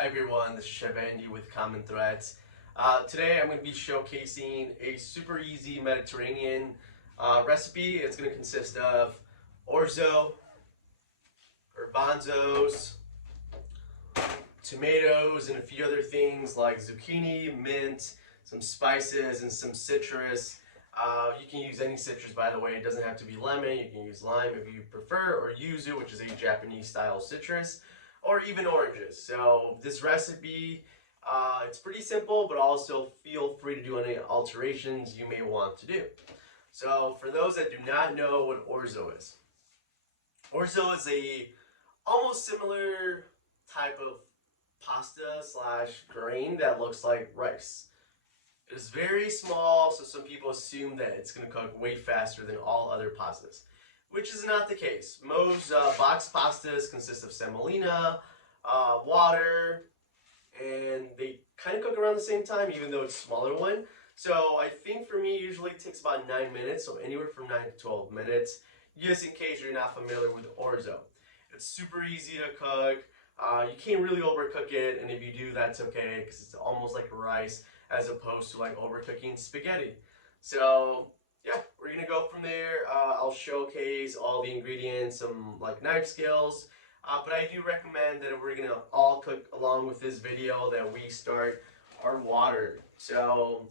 Hi everyone, this is Chef Andy with Common Threads. Today I'm going to be showcasing a super easy Mediterranean recipe. It's going to consist of orzo, garbanzos, tomatoes, and a few other things like zucchini, mint, some spices, and some citrus. You can use any citrus, by the way. It doesn't have to be lemon. You can use lime if you prefer, or yuzu, which is a Japanese style citrus, or even oranges. So this recipe, it's pretty simple, but also feel free to do any alterations you may want to do. So for those that do not know what orzo is a almost similar type of pasta slash grain that looks like rice. It is very small, so some people assume that it's going to cook way faster than all other pastas, which is not the case. Most boxed pastas consist of semolina, water, and they kind of cook around the same time, even though it's a smaller one. So I think for me, usually it takes about 9 minutes, so anywhere from 9 to 12 minutes, just in case you're not familiar with orzo. It's super easy to cook. You can't really overcook it, and if you do, that's okay, because it's almost like rice as opposed to like overcooking spaghetti. So yeah, we're gonna go from there. I'll showcase all the ingredients, some like knife skills, but I do recommend that we're gonna all cook along with this video that we start our water. So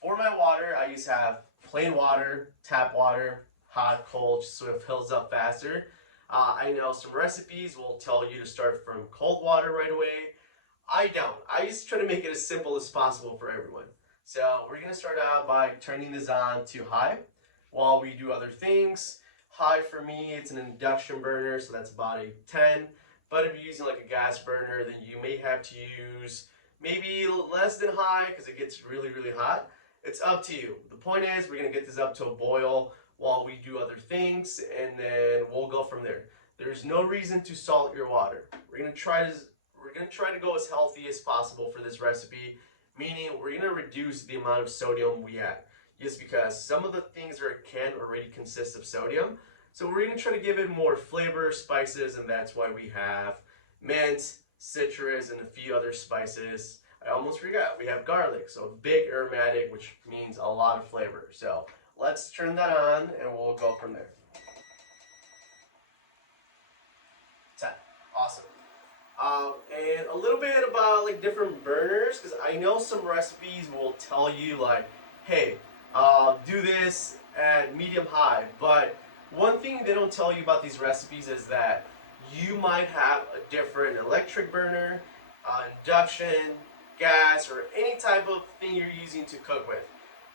for my water, I just have plain water, tap water, hot, cold, just so it fills up faster. I know some recipes will tell you to start from cold water right away. I don't. I just try to make it as simple as possible for everyone. So we're going to start out by turning this on to high while we do other things. High for me, it's an induction burner, so that's about a 10. But if you're using like a gas burner, then you may have to use maybe less than high because it gets really, really hot. It's up to you. The point is we're going to get this up to a boil while we do other things, and then we'll go from there. There's no reason to salt your water. We're going to try to go as healthy as possible for this recipe, meaning we're going to reduce the amount of sodium we add. Just because some of the things that are can already consist of sodium. So we're going to try to give it more flavor, spices, and that's why we have mint, citrus, and a few other spices. I almost forgot, we have garlic, so big aromatic, which means a lot of flavor. So let's turn that on and we'll go from there. 10. Awesome. And a little bit about like different burners, because I know some recipes will tell you like, hey, do this at medium high, but one thing they don't tell you about these recipes is that you might have a different electric burner, induction, gas, or any type of thing you're using to cook with.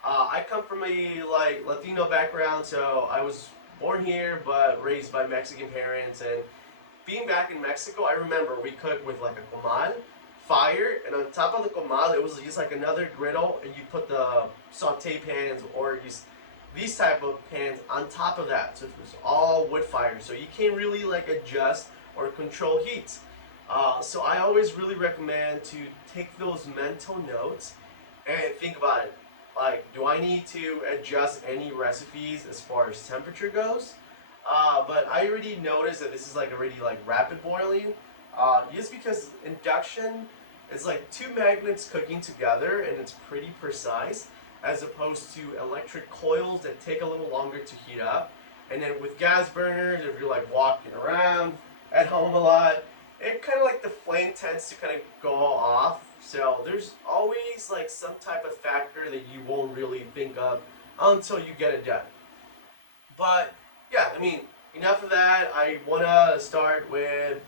I come from a like Latino background, so I was born here but raised by Mexican parents, and being back in Mexico, I remember we cooked with like a comal, fire, and on top of the comal, it was just like another griddle, and you put the saute pans or just these type of pans on top of that. So it was all wood fire, so you can't really like adjust or control heat. So I always really recommend to take those mental notes and think about it. Like, do I need to adjust any recipes as far as temperature goes? But I already noticed that this is like already like rapid boiling. Just because induction is like two magnets cooking together and it's pretty precise, as opposed to electric coils that take a little longer to heat up. And then with gas burners, if you're like walking around at home a lot, it kind of like the flame tends to kind of go off. So there's always like some type of factor that you won't really think of until you get it done. But yeah, I mean, enough of that. I want to start with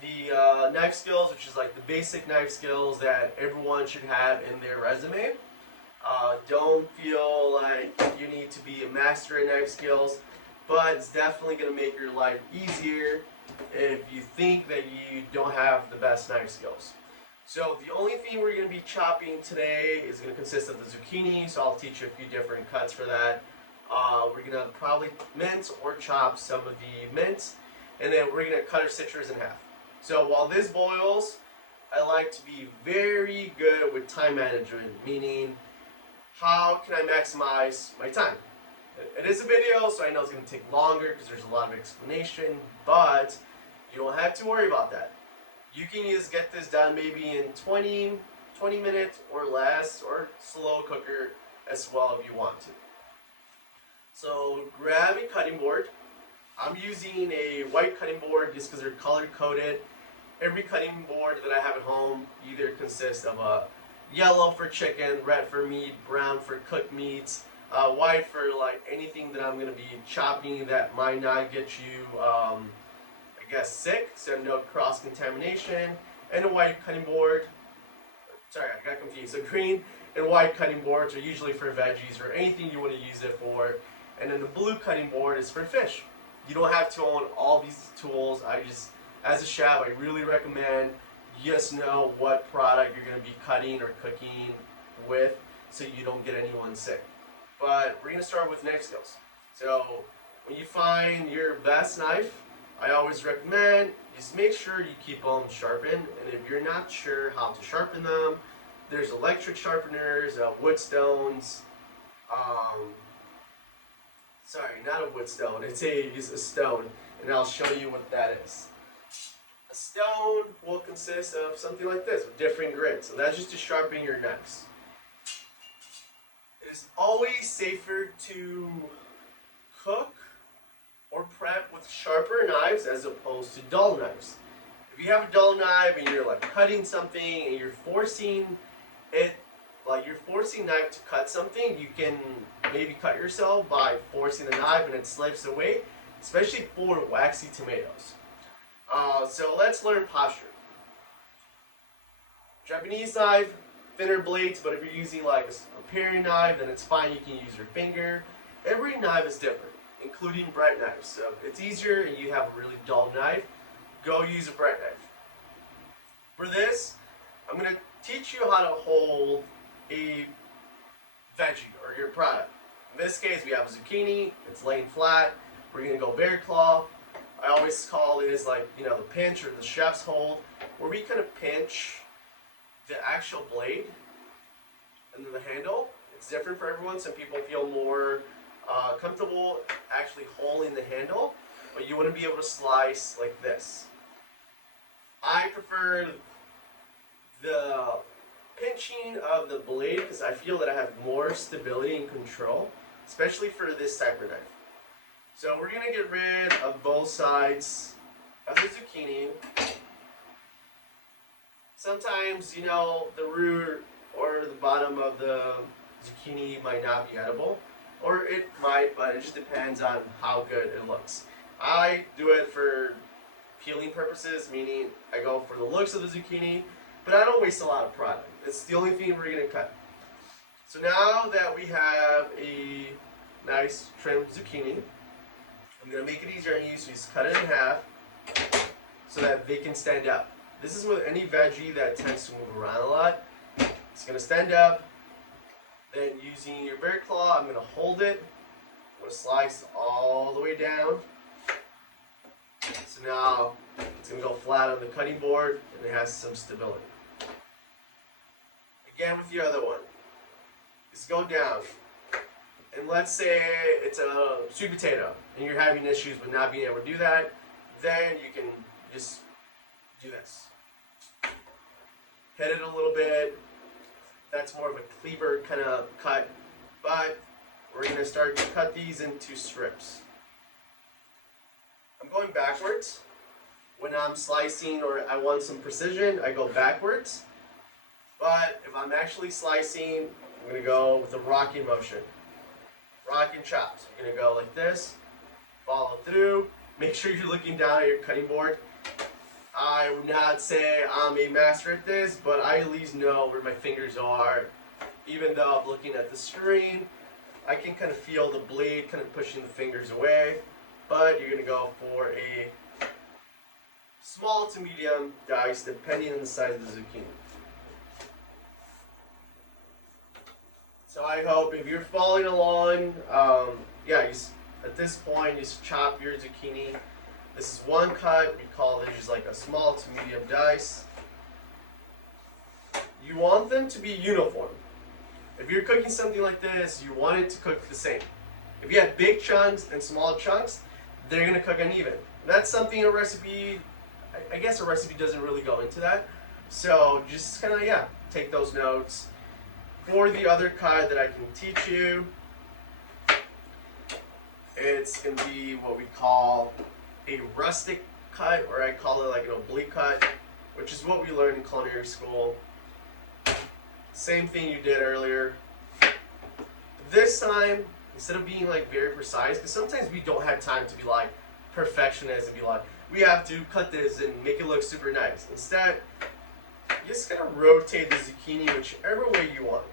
the knife skills, which is like the basic knife skills that everyone should have in their resume. Don't feel like you need to be a master in knife skills, but it's definitely going to make your life easier if you think that you don't have the best knife skills. So the only thing we're going to be chopping today is going to consist of the zucchini, so I'll teach you a few different cuts for that. We're going to probably mince or chop some of the mint, and then we're going to cut our citrus in half. So while this boils, I like to be very good with time management, meaning how can I maximize my time? It is a video, so I know it's going to take longer because there's a lot of explanation, but you don't have to worry about that. You can just get this done maybe in 20 minutes or less, or slow cooker as well if you want to. So grab a cutting board. I'm using a white cutting board just because they're color coded. Every cutting board that I have at home either consists of a yellow for chicken, red for meat, brown for cooked meats, white for like anything that I'm going to be chopping that might not get you, I guess, sick, so no cross contamination, and a white cutting board. Sorry, I got confused. So green and white cutting boards are usually for veggies or anything you want to use it for, and then the blue cutting board is for fish. You don't have to own all these tools. As a chef, I really recommend you just know what product you're going to be cutting or cooking with so you don't get anyone sick. But we're going to start with knife skills. So when you find your best knife, I always recommend just make sure you keep them sharpened. And if you're not sure how to sharpen them, there's electric sharpeners, wood stones. Sorry, not a wood stone. It's a stone, and I'll show you what that is. A stone will consist of something like this with different grits, and that's just to sharpen your knives. It is always safer to cook or prep with sharper knives as opposed to dull knives. If you have a dull knife and you're like cutting something and you're forcing it, like you're forcing knife to cut something, you can maybe cut yourself by forcing the knife and it slips away, especially for waxy tomatoes. So let's learn posture. Japanese knife, thinner blades, but if you're using like a paring knife, then it's fine, you can use your finger. Every knife is different, including bread knives. So if it's easier and you have a really dull knife, go use a bread knife. For this, I'm going to teach you how to hold a veggie or your product. In this case, we have a zucchini, it's laying flat. We're going to go bear claw. I always call this like, the pinch or the chef's hold, where we kind of pinch the actual blade and then the handle. It's different for everyone. Some people feel more comfortable actually holding the handle, but you want to be able to slice like this. I prefer the pinching of the blade because I feel that I have more stability and control, especially for this type of knife. So we're going to get rid of both sides of the zucchini. Sometimes, the root or the bottom of the zucchini might not be edible, or it might, but it just depends on how good it looks. I do it for peeling purposes, meaning I go for the looks of the zucchini, but I don't waste a lot of product. It's the only thing we're going to cut. So now that we have a nice trimmed zucchini, I'm going to make it easier on you, so just cut it in half so that they can stand up. This is with any veggie that tends to move around a lot. It's going to stand up. Then using your bear claw, I'm going to hold it. I'm going to slice all the way down. So now it's going to go flat on the cutting board and it has some stability. Again with the other one. Just go down. And let's say it's a sweet potato and you're having issues with not being able to do that, then you can just do this. Hit it a little bit. That's more of a cleaver kind of cut, but we're going to start to cut these into strips. I'm going backwards. When I'm slicing or I want some precision, I go backwards. But if I'm actually slicing, I'm going to go with a rocking motion. Rock and chop. So you're going to go like this, follow through. Make sure you're looking down at your cutting board. I would not say I'm a master at this, but I at least know where my fingers are. Even though I'm looking at the screen, I can kind of feel the blade kind of pushing the fingers away. But you're going to go for a small to medium dice, depending on the size of the zucchini. So I hope if you're following along, at this point, just chop your zucchini. This is one cut. We call it just like a small to medium dice. You want them to be uniform. If you're cooking something like this, you want it to cook the same. If you have big chunks and small chunks, they're going to cook uneven. That's something, a recipe I guess a recipe doesn't really go into that. So just kind of, yeah, take those notes. For the other cut that I can teach you, it's going to be what we call a rustic cut, or I call it like an oblique cut, which is what we learned in culinary school. Same thing you did earlier. This time, instead of being like very precise, because sometimes we don't have time to be like perfectionist and be like, we have to cut this and make it look super nice. Instead, you just gotta rotate the zucchini whichever way you want.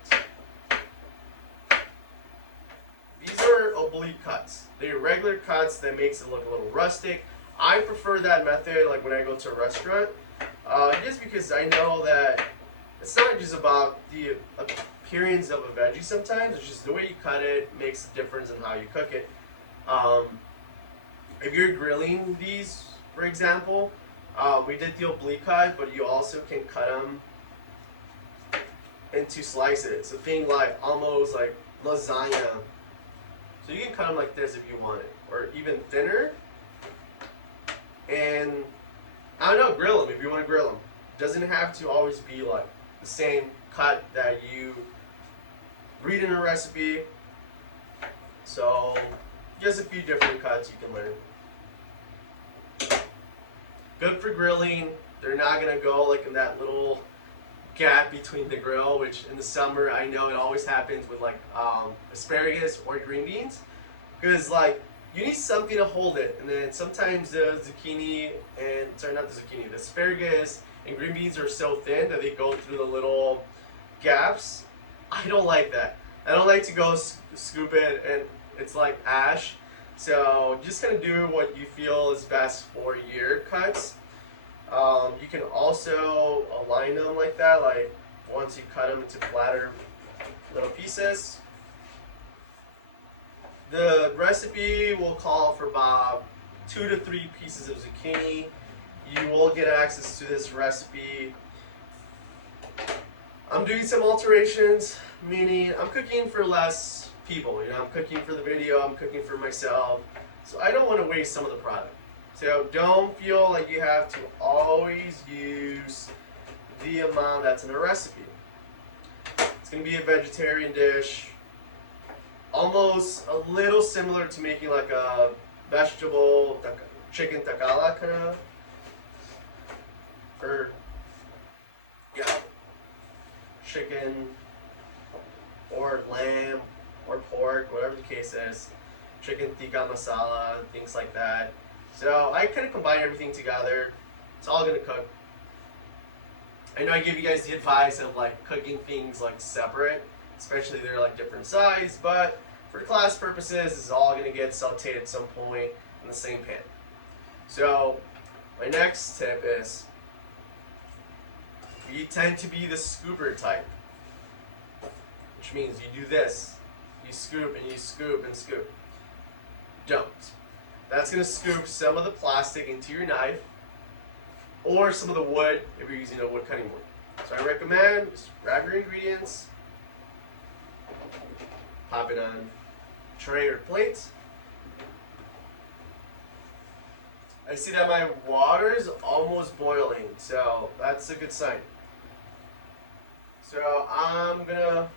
These are oblique cuts. They're regular cuts that makes it look a little rustic. I prefer that method like when I go to a restaurant, just because I know that it's not just about the appearance of a veggie sometimes, it's just the way you cut it makes a difference in how you cook it. If you're grilling these, for example, we did the oblique cut, but you also can cut them into slices. So think like almost like lasagna. So you can cut them like this if you want it, or even thinner. And I don't know, grill them if you want to grill them. It doesn't have to always be like the same cut that you read in a recipe. So just a few different cuts you can learn. Good for grilling. They're not gonna go like in that little gap between the grill, which in the summer I know it always happens with like asparagus or green beans, because like you need something to hold it, and then sometimes the zucchini and sorry, not the zucchini, the asparagus and green beans are so thin that they go through the little gaps. I don't like that. I don't like to go scoop it and it's like ash. So just kind of do what you feel is best for your cuts. You can also align them like that, like once you cut them into flatter little pieces. The recipe will call for about 2 to 3 pieces of zucchini. You will get access to this recipe. I'm doing some alterations, meaning I'm cooking for less people. You know, I'm cooking for the video, I'm cooking for myself. So I don't want to waste some of the product. So don't feel like you have to always use the amount that's in a recipe. It's going to be a vegetarian dish. Almost a little similar to making like a vegetable chicken takala kind of. Or, yeah, chicken or lamb or pork, whatever the case is. Chicken tikka masala, things like that. So I kind of combine everything together. It's all going to cook. I know I give you guys the advice of like cooking things like separate, especially they're like different size, but for class purposes, this is all going to get sauteed at some point in the same pan. So my next tip is, you tend to be the scooper type, which means you do this. You scoop and you scoop and scoop. Don't. That's going to scoop some of the plastic into your knife, or some of the wood if you're using a wood cutting board. So I recommend just grab your ingredients, pop it on a tray or plate. I see that my water is almost boiling, so that's a good sign. So I'm gonna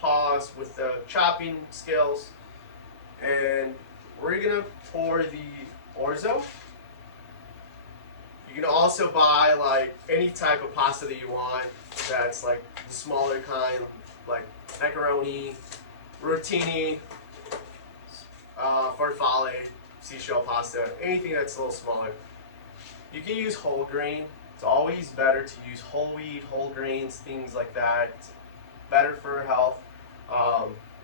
pause with the chopping skills, and we're gonna pour the orzo. You can also buy like any type of pasta that you want that's like the smaller kind, like macaroni, rotini, farfalle, seashell pasta, anything that's a little smaller. You can use whole grain. It's always better to use whole wheat, whole grains, things like that. It's better for health.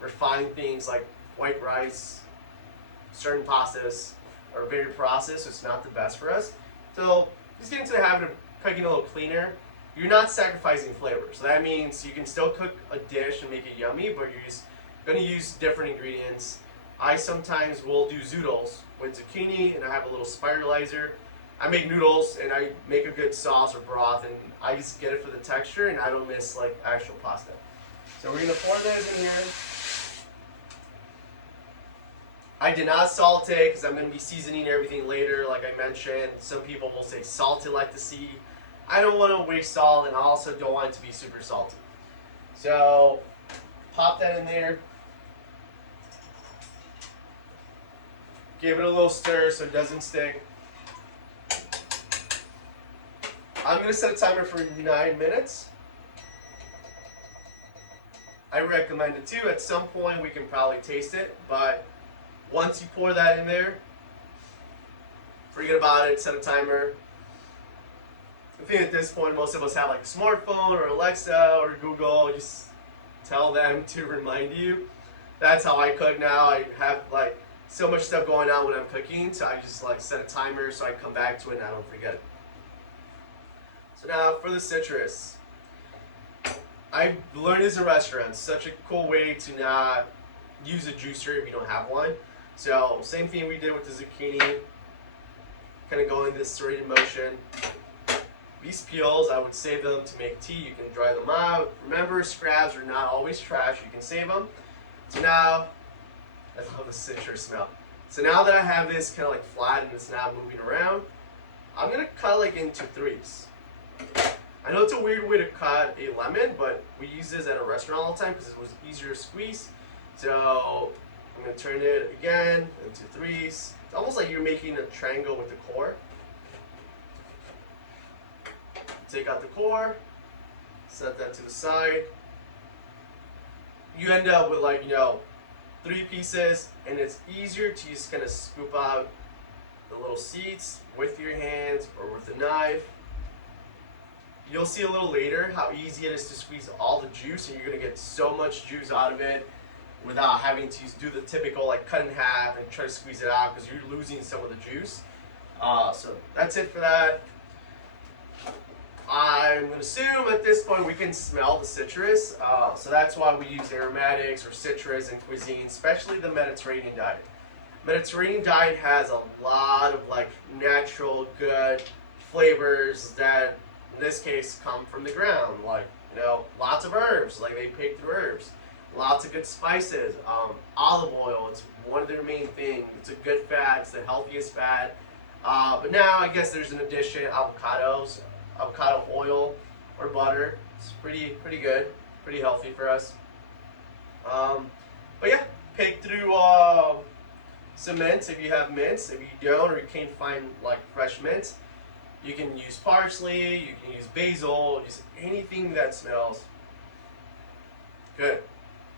Refined things like white rice, certain pastas are very processed, so it's not the best for us. So just get into the habit of cooking a little cleaner. You're not sacrificing flavor. So that means you can still cook a dish and make it yummy, but you're just going to use different ingredients. I sometimes will do zoodles with zucchini, and I have a little spiralizer. I make noodles, and I make a good sauce or broth, and I just get it for the texture, and I don't miss like actual pasta. So we're going to pour those in here. I did not salt it because I'm going to be seasoning everything later, like I mentioned. Some people will say salt it like the sea. I don't want to waste salt, and I also don't want it to be super salty. So, pop that in there. Give it a little stir so it doesn't stick. I'm going to set a timer for 9 minutes. I recommend it too. At some point we can probably taste it, but once you pour that in there, forget about it, set a timer. I think at this point most of us have like a smartphone or Alexa or Google. Just tell them to remind you. That's how I cook now. I have like so much stuff going on when I'm cooking, so I just like set a timer so I come back to it and I don't forget it. So now for the citrus. I learned this in restaurants. Such a cool way to not use a juicer if you don't have one. So same thing we did with the zucchini. Kind of going this serrated motion. These peels, I would save them to make tea. You can dry them out. Remember, scraps are not always trash. You can save them. So now, I love the citrus smell. So now that I have this kind of like flat and it's not moving around, I'm gonna cut like into threes. I know it's a weird way to cut a lemon, but we use this at a restaurant all the time because it was easier to squeeze. So I'm going to turn it again into threes. It's almost like you're making a triangle with the core. Take out the core, set that to the side. You end up with like, 3 pieces, and it's easier to just kind of scoop out the little seeds with your hands or with a knife. You'll see a little later how easy it is to squeeze all the juice, and you're going to get so much juice out of it without having to do the typical like cut in half and try to squeeze it out because you're losing some of the juice. So that's it for that. I'm going to assume at this point we can smell the citrus, so that's why we use aromatics or citrus in cuisine, especially the Mediterranean diet. Mediterranean diet has a lot of like natural good flavors that in this case come from the ground, like lots of herbs, like they pick through herbs, lots of good spices, olive oil, it's one of their main things. It's a good fat, it's the healthiest fat. But now I guess there's an addition, avocados, avocado oil or butter. It's pretty good, pretty healthy for us. But yeah, pick through some mints if you have mints. If you don't or you can't find like fresh mints, you can use parsley, you can use basil, just anything that smells good.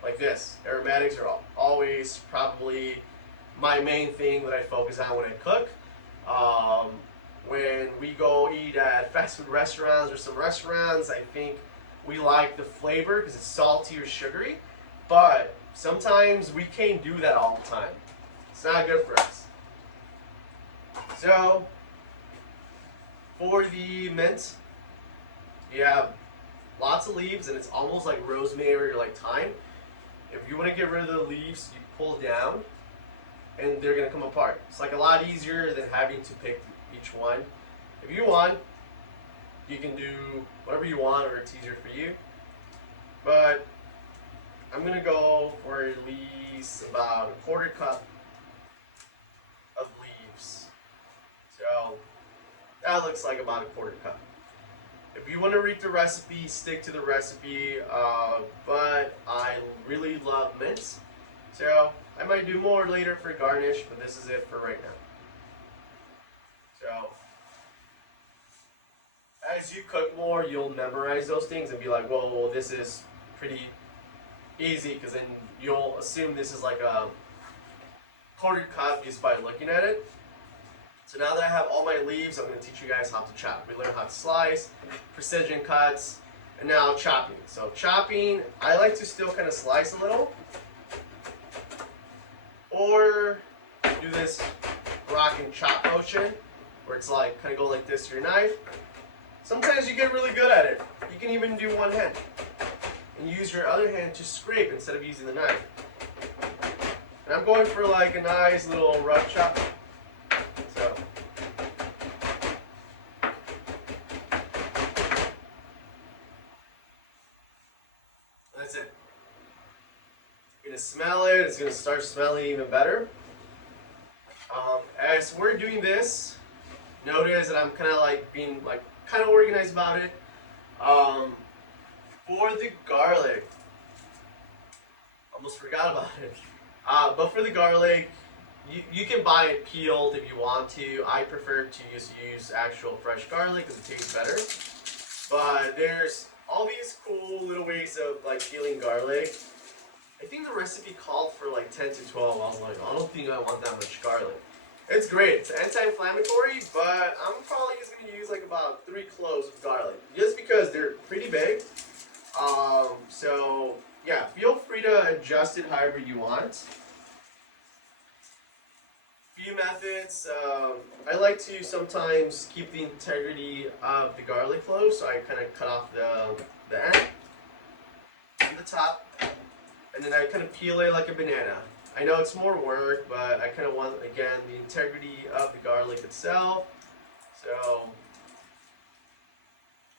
Like this. Aromatics are always probably my main thing that I focus on when I cook. When we go eat at fast food restaurants or some restaurants, I think we like the flavor because it's salty or sugary, but sometimes we can't do that all the time. It's not good for us. So, for the mint, you have lots of leaves and it's almost like rosemary or like thyme. If you want to get rid of the leaves, you pull down and they're going to come apart. It's like a lot easier than having to pick each one. If you want, you can do whatever you want or it's easier for you. But I'm going to go for at least about a quarter cup of leaves. So that looks like about a quarter cup. If you want to read the recipe, stick to the recipe, but I really love mints, so I might do more later for garnish, but this is it for right now. So, as you cook more, you'll memorize those things and be like, well, this is pretty easy, because then you'll assume this is like a quarter cup just by looking at it. So now that I have all my leaves, I'm going to teach you guys how to chop. We learned how to slice, precision cuts, and now chopping. So chopping, I like to still kind of slice a little, or do this rock and chop motion, where it's like kind of go like this to your knife. Sometimes you get really good at it. You can even do one hand and use your other hand to scrape instead of using the knife. And I'm going for like a nice little rough chop. So that's it. You're gonna smell it. It's gonna start smelling even better. as we're doing this, notice that I'm kind of like being like kind of organized about it. For the garlic, almost forgot about it. But for the garlic, you can buy it peeled if you want to. I prefer to just use actual fresh garlic because it tastes better. But there's all these cool little ways of like peeling garlic. I think the recipe called for like 10 to 12. I was like, I don't think I want that much garlic. It's great. It's anti-inflammatory, but I'm probably just going to use like about 3 cloves of garlic. Just because they're pretty big. So, yeah, feel free to adjust it however you want. Few methods. I like to sometimes keep the integrity of the garlic clove, so I kind of cut off the end and the top, and then I kind of peel it like a banana. I know it's more work, but I kind of want, again, the integrity of the garlic itself. So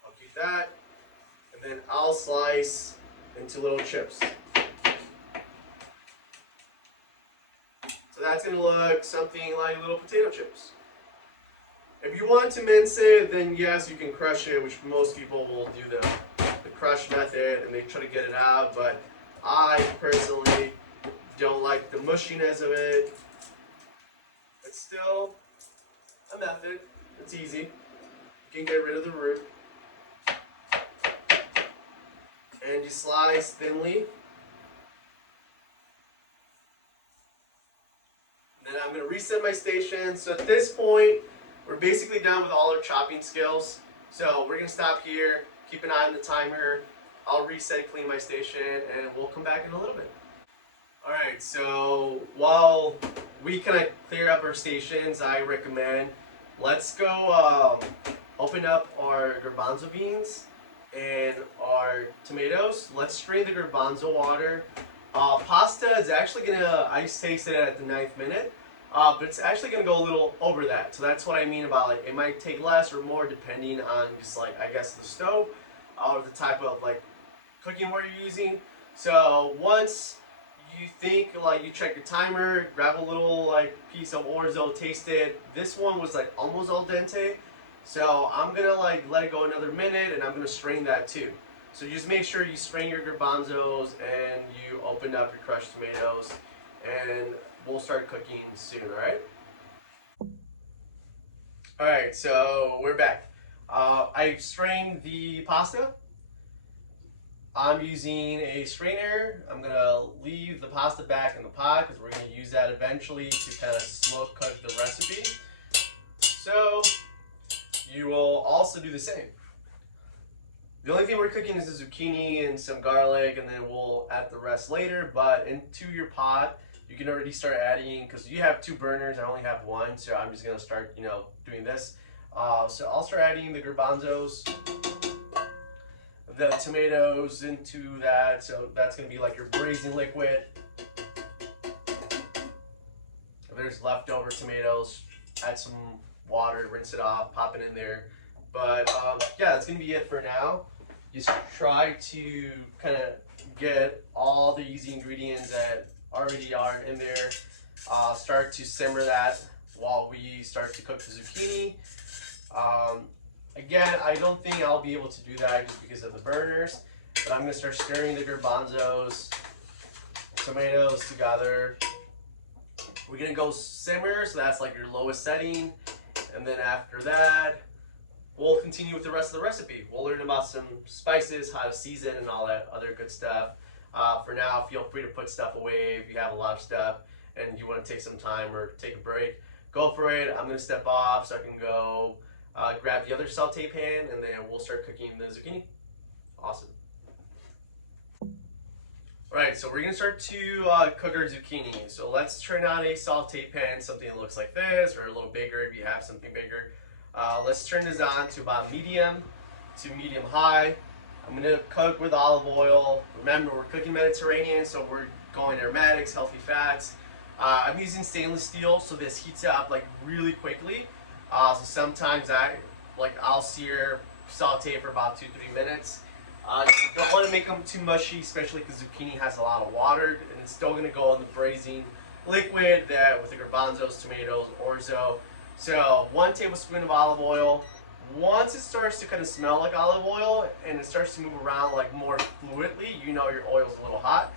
I'll keep that, and then I'll slice into little chips. So that's going to look something like little potato chips. If you want to mince it, then yes, you can crush it, which most people will do the crush method and they try to get it out, but I personally don't like the mushiness of it. It's still a method. It's easy. You can get rid of the root. And you slice thinly. And then I'm going to reset my station. So at this point, we're basically done with all our chopping skills. So we're going to stop here, keep an eye on the timer. I'll reset, clean my station, and we'll come back in a little bit. Alright, so while we kind of clear up our stations, I recommend let's go open up our garbanzo beans and our tomatoes. Let's strain the garbanzo water. Pasta is actually going to ice taste it at the 9th minute, but it's actually going to go a little over that. So that's what I mean about like it might take less or more depending on just like I guess the stove or the type of like cooking ware you're using. So once you think like you check your timer, grab a little like piece of orzo, taste it. This one was like almost al dente, so I'm gonna like let it go another minute and I'm gonna strain that too. So just make sure you strain your garbanzos and you open up your crushed tomatoes, and we'll start cooking soon. Alright, so we're back. I strained the pasta. I'm using a strainer. I'm going to leave the pasta back in the pot because we're going to use that eventually to kind of slow cook the recipe. So you will also do the same. The only thing we're cooking is the zucchini and some garlic, and then we'll add the rest later. But into your pot, you can already start adding, because you have 2 burners, I only have 1, so I'm just going to start, doing this. So I'll start adding the garbanzos, the tomatoes into that, so that's going to be like your braising liquid. If there's leftover tomatoes, add some water, rinse it off, pop it in there. But yeah, that's going to be it for now. Just try to kind of get all the easy ingredients that already are in there. Start to simmer that while we start to cook the zucchini. Again, I don't think I'll be able to do that just because of the burners, but I'm going to start stirring the garbanzos, tomatoes together. We're going to go simmer, so that's like your lowest setting, and then after that, we'll continue with the rest of the recipe. We'll learn about some spices, how to season, and all that other good stuff. For now, feel free to put stuff away if you have a lot of stuff and you want to take some time or take a break. Go for it. I'm going to step off so I can go grab the other saute pan, and then we'll start cooking the zucchini. Awesome. Alright, so we're going to start to cook our zucchini. So let's turn on a saute pan, something that looks like this, or a little bigger if you have something bigger. Let's turn this on to about medium to medium high. I'm going to cook with olive oil. Remember, we're cooking Mediterranean, so we're going aromatics, healthy fats. I'm using stainless steel, so this heats up like really quickly. So sometimes I'll sear, saute for about 2-3 minutes. You don't want to make them too mushy, especially because zucchini has a lot of water, and it's still going to go in the braising liquid that with the garbanzos, tomatoes, orzo. So 1 tablespoon of olive oil. Once it starts to kind of smell like olive oil and it starts to move around like more fluidly, you know your oil's a little hot.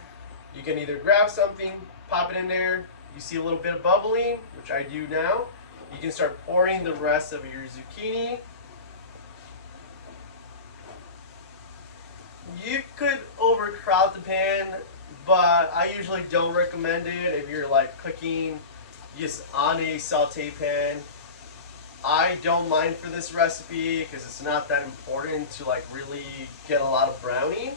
You can either grab something, pop it in there. You see a little bit of bubbling, which I do now. You can start pouring the rest of your zucchini. You could overcrowd the pan, but I usually don't recommend it if you're like cooking just on a saute pan. I don't mind for this recipe because it's not that important to like really get a lot of browning.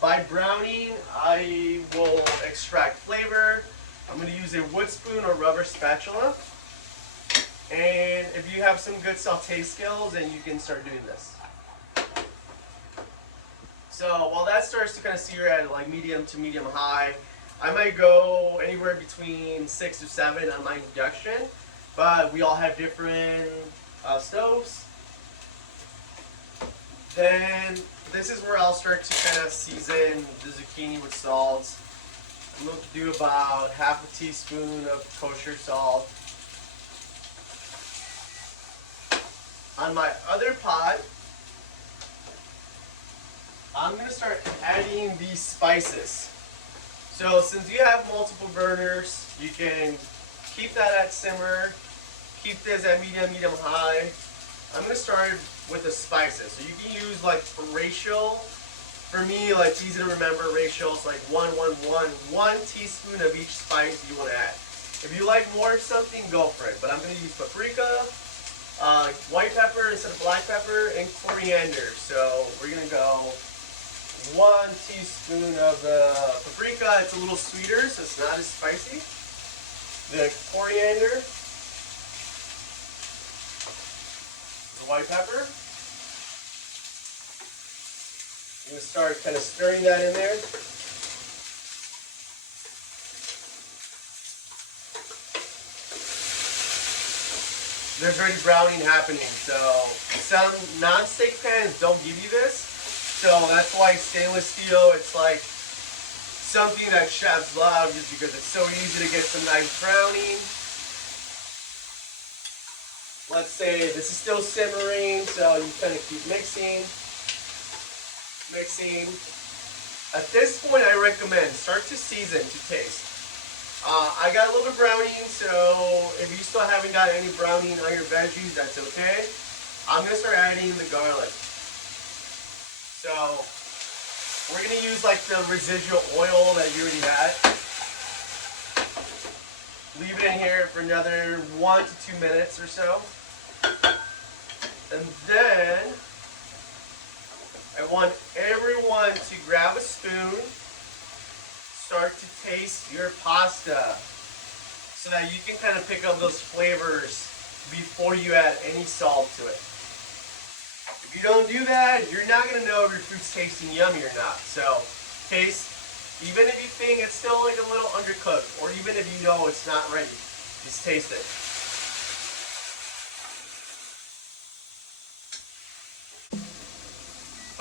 By browning, I will extract flavor. I'm going to use a wood spoon or rubber spatula. And if you have some good saute skills, then you can start doing this. So while that starts to kind of sear at like medium to medium high, I might go anywhere between 6 to 7 on my induction, but we all have different stoves. Then this is where I'll start to kind of season the zucchini with salt. I'm going to do about half a teaspoon of kosher salt. On my other pot, I'm going to start adding these spices. So since you have multiple burners, you can keep that at simmer, keep this at medium high. I'm going to start with the spices. So you can use like a ratio. For me, like it's easy to remember ratios like 1, 1, 1. 1 teaspoon of each spice you want to add. If you like more of something, go for it. But I'm going to use paprika, white pepper instead of black pepper, and coriander. So we're going to go 1 teaspoon of the paprika. It's a little sweeter, so it's not as spicy. The coriander, the white pepper. I'm going to start kind of stirring that in there. There's already browning happening, so some non-stick pans don't give you this. So that's why stainless steel, it's like something that chefs love just because it's so easy to get some nice browning. Let's say this is still simmering, so you kind of keep mixing. At this point, I recommend start to season to taste. I got a little bit browning, so if you still haven't got any browning on your veggies, that's okay. I'm going to start adding the garlic. So we're going to use like the residual oil that you already had. Leave it in here for another 1 to 2 minutes or so. And then I want everyone to grab a spoon, start to taste your pasta so that you can kind of pick up those flavors before you add any salt to it. If you don't do that, you're not going to know if your food's tasting yummy or not. So taste, even if you think it's still like a little undercooked, or even if you know it's not ready, just taste it.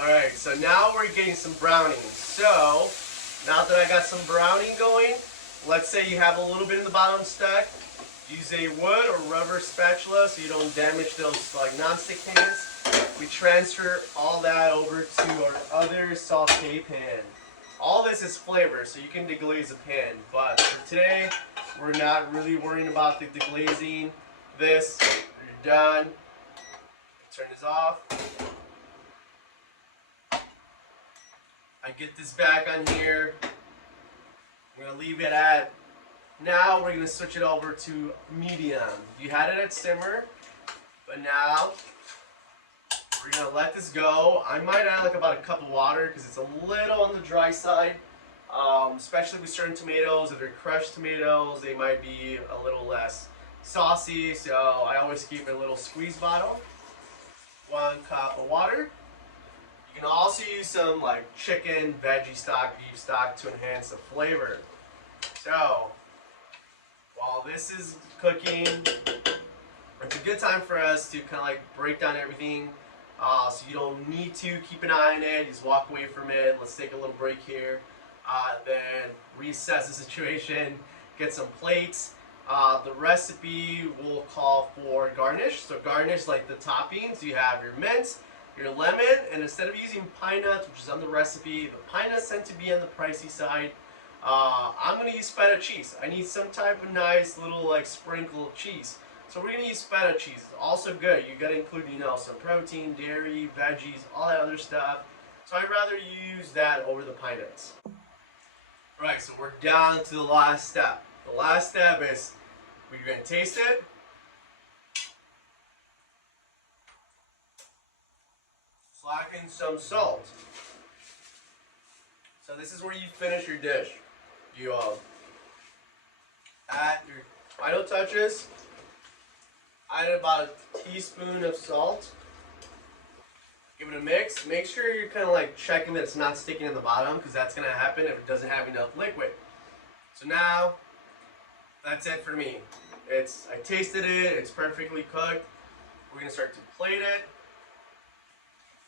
Alright, so now we're getting some browning. So, now that I got some browning going, let's say you have a little bit in the bottom stuck. Use a wood or rubber spatula so you don't damage those like non-stick pans. We transfer all that over to our other saute pan. All this is flavor, so you can deglaze a pan. But for today, we're not really worrying about the deglazing. This, you're done. Turn this off. I get this back on here. I'm going to leave it at, now we're going to switch it over to medium. You had it at simmer, but now we're going to let this go. I might add like about a cup of water because it's a little on the dry side. Especially with certain tomatoes, if they're crushed tomatoes, they might be a little less saucy. So I always keep a little squeeze bottle. 1 cup of water. You can also use some like chicken, veggie stock, beef stock to enhance the flavor. So, while this is cooking, it's a good time for us to kind of like break down everything. So you don't need to keep an eye on it, just walk away from it. Let's take a little break here. Then reassess the situation get some plates. The recipe will call for garnish. So garnish like the toppings. You have your mint, your lemon, and instead of using pine nuts, which is on the recipe, the pine nuts tend to be on the pricey side. I'm gonna use feta cheese. I need some type of nice little like sprinkle of cheese. So we're gonna use feta cheese. It's also good. You gotta include, you know, some protein, dairy, veggies, all that other stuff. So I'd rather use that over the pine nuts. Right, so we're down to the last step. The last step is we're gonna taste it. Slacken some salt. So this is where you finish your dish. You add your final touches. Add about a teaspoon of salt. Give it a mix. Make sure you're kind of like checking that it's not sticking in the bottom, because that's going to happen if it doesn't have enough liquid. So now, that's it for me. I tasted it. It's perfectly cooked. We're going to start to plate it.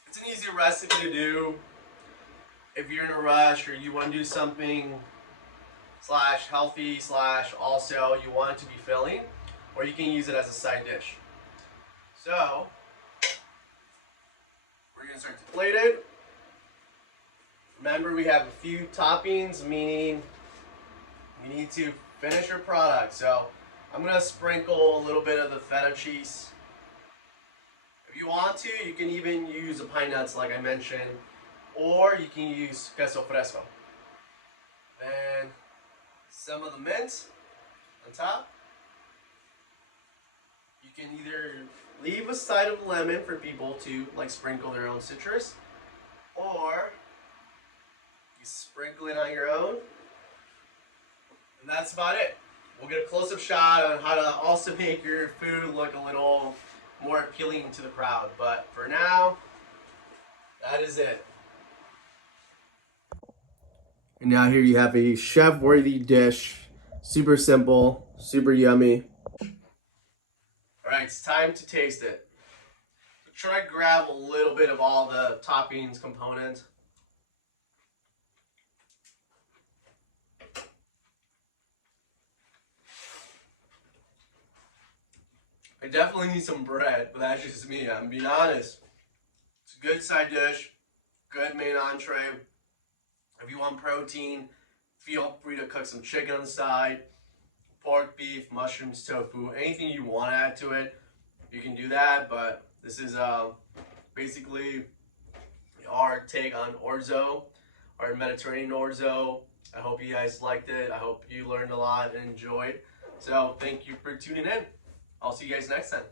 It's an easy recipe to do. If you're in a rush or you want to do something slash healthy slash also you want it to be filling, or you can use it as a side dish. So we're going to start to plate it. Remember, we have a few toppings, meaning you need to finish your product. So I'm going to sprinkle a little bit of the feta cheese. If you want to, you can even use the pine nuts like I mentioned, or you can use queso fresco. And some of the mint on top. You can either leave a side of lemon for people to like sprinkle their own citrus, or you sprinkle it on your own. And that's about it. We'll get a close-up shot on how to also make your food look a little more appealing to the crowd. But for now, that is it. And now here you have a chef-worthy dish. Super simple, super yummy. Alright, it's time to taste it. So try to grab a little bit of all the toppings, components. I definitely need some bread, but that's just me, I'm being honest. It's a good side dish, good main entree. If you want protein, feel free to cook some chicken on the side, pork, beef, mushrooms, tofu, anything you want to add to it, you can do that. But this is basically our take on Orzo, our Mediterranean Orzo. I hope you guys liked it. I hope you learned a lot and enjoyed. So thank you for tuning in. I'll see you guys next time.